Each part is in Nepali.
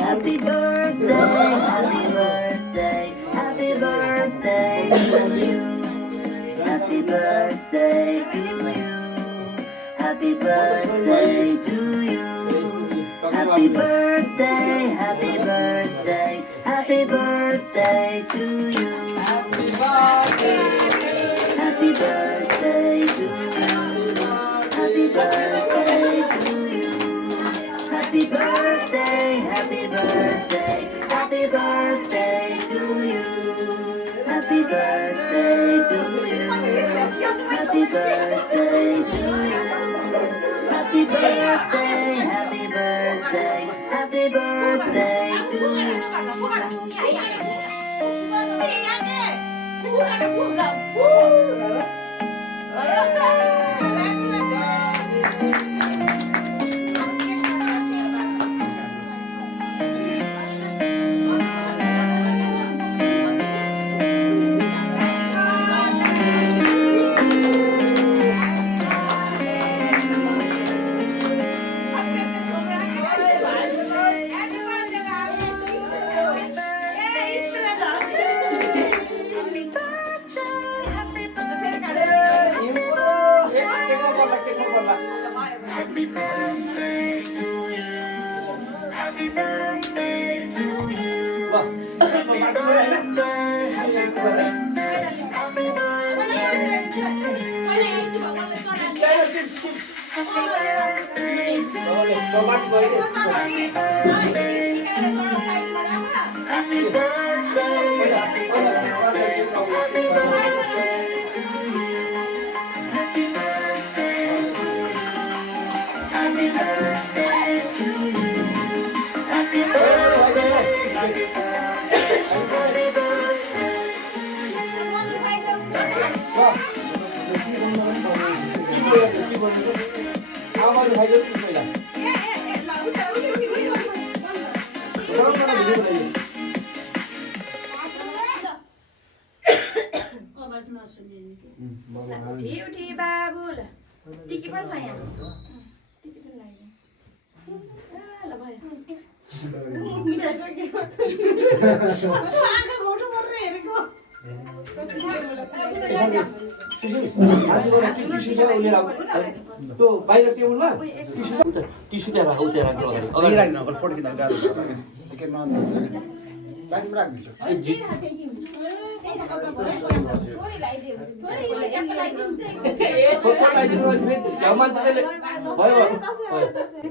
Happy birthday, happy birthday, happy birthday to you. Happy birthday to you. Happy birthday to you. Happy birthday, happy birthday, happy birthday to you. Happy birthday to you. Happy birthday to you. Happy birthday, happy birthday, happy birthday to you. Happy birthday to you. Happy birthday to you. Happy birthday, happy birthday, happy birthday to you. Happy birthday to you. Happy birthday to you. Happy birthday, happy birthday, happy birthday to you. Happy birthday to you. Happy birthday to you. Happy birthday, happy birthday, happy birthday to you. Happy birthday to you. Happy birthday to you. Happy birthday, happy birthday, happy birthday उठी बाबुल टिकी पनि छ यहाँ टिकी पनि लाग्यो ल भयो आँखा घोटो गरेर हेरेको त्यो बाहिर टेबलमा टिस्यु त्यहाँ राख त्यहाँ राख्नु अगाडि राख्दिनु अगाडि फोटो खिच्न गाह्रो हुन्छ के साइडमा राखिदिन्छु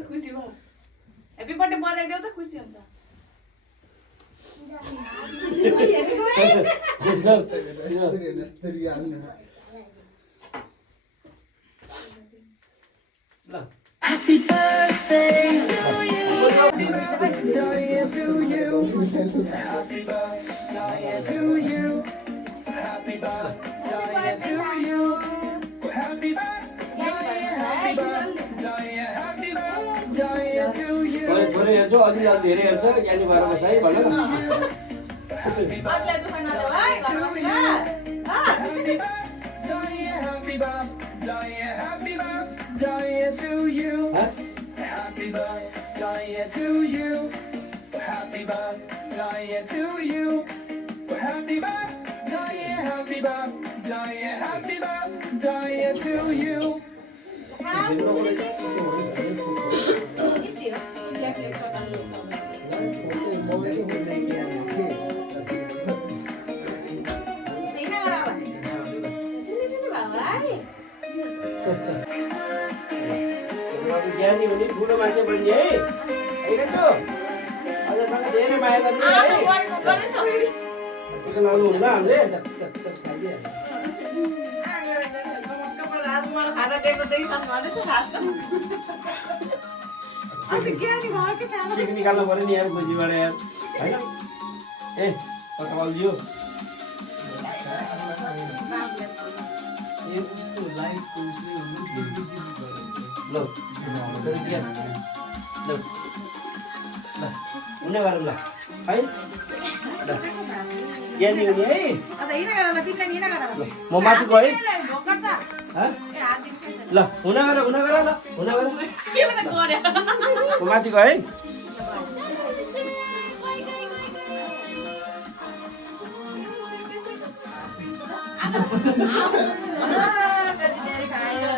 खुसी भयो ह्याप्पी बर्थडे बजाइदेऊ त खुसी हुन्छ Happy birthday to you. Happy birthday to you. Happy birthday to you. Happy birthday to you. Happy birthday, happy birthday, happy birthday to you. छोरे हेर्छौ अलि अलि धेरै हेर्छ ज्ञानी भएर बस है भन न Happy birthday to you. Happy birthday, happy birthday, happy birthday to you. Happy birthday to you. Happy birthday to you. Happy birthday, happy birthday, happy birthday to you. ज्ञानी हुने ठुलो मान्छे बन्ने है होइन त्यो अझसँग धेरै माया गर्ने है टिका लाउनु हुन्न हामीले चिक निकाल्नु पऱ्यो नि यार बुझीबाट यार होइन ए कल दियो ल हुने गरौँ ल है ज्ञानी हुने है म माथि गएँ ल हुन गर ल हुन गर म माथि गएँ कति धेरै खायो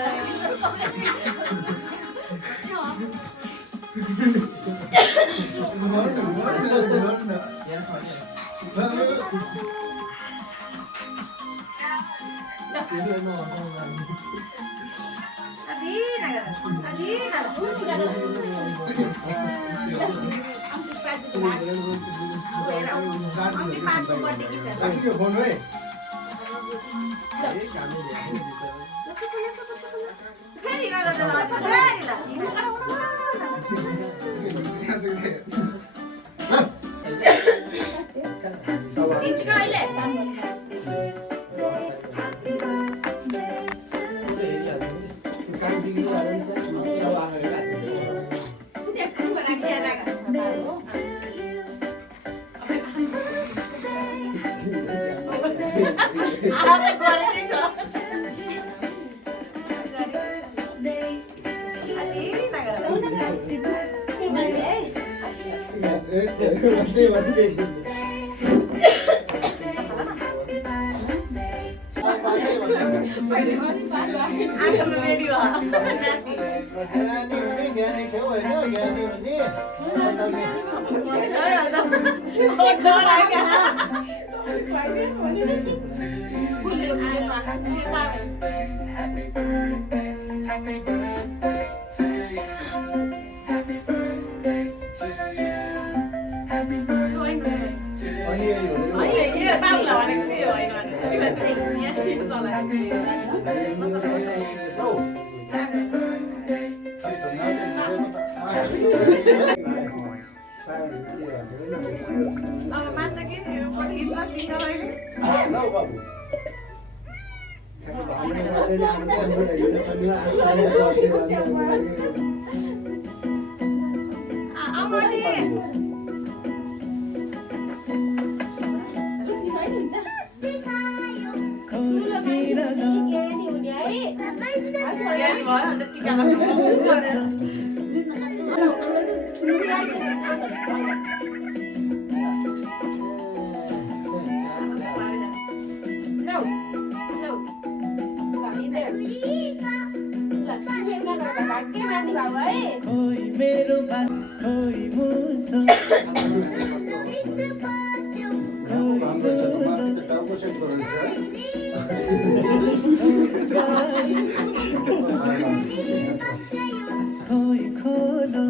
Happy birthday to you. Happy birthday to you. Happy birthday to you. Happy birthday to कोई मेरो बात कोई मुसो कोई खोलो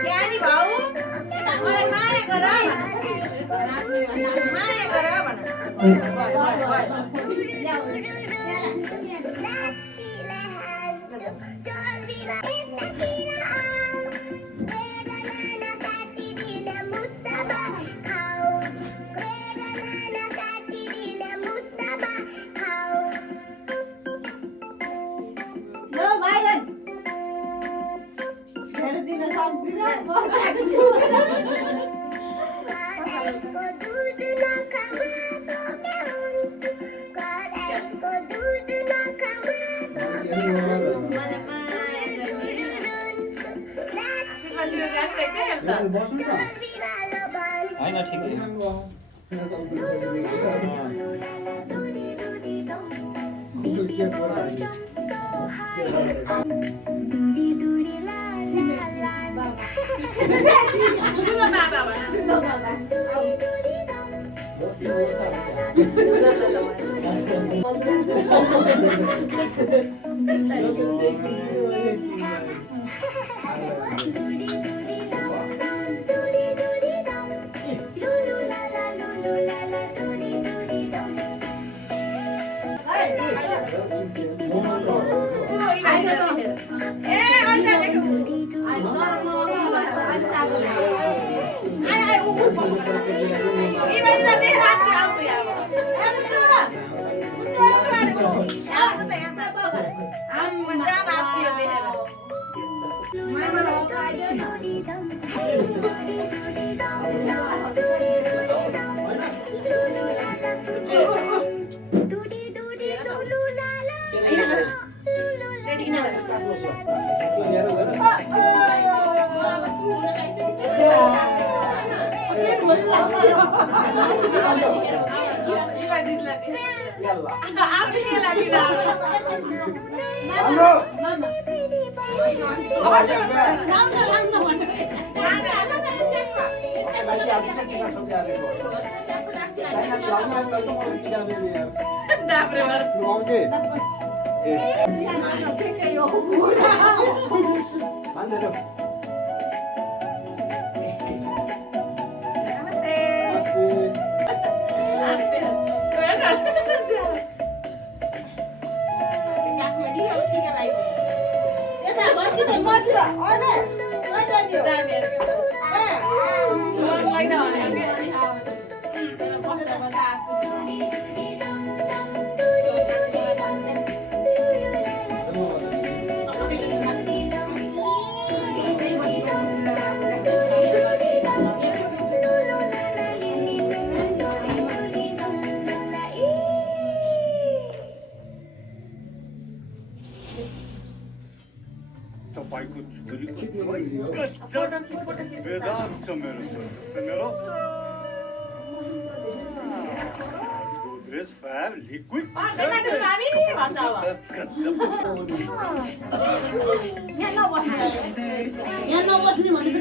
ज्ञानी भाउ मलाई माया गर माया गर होइन ठिकै तपाईँको छोरीको वेदान्त छ मेरो छोरी मेरो गोदरेज फ्याब लिक्विड यहाँ नबस्ने भनेको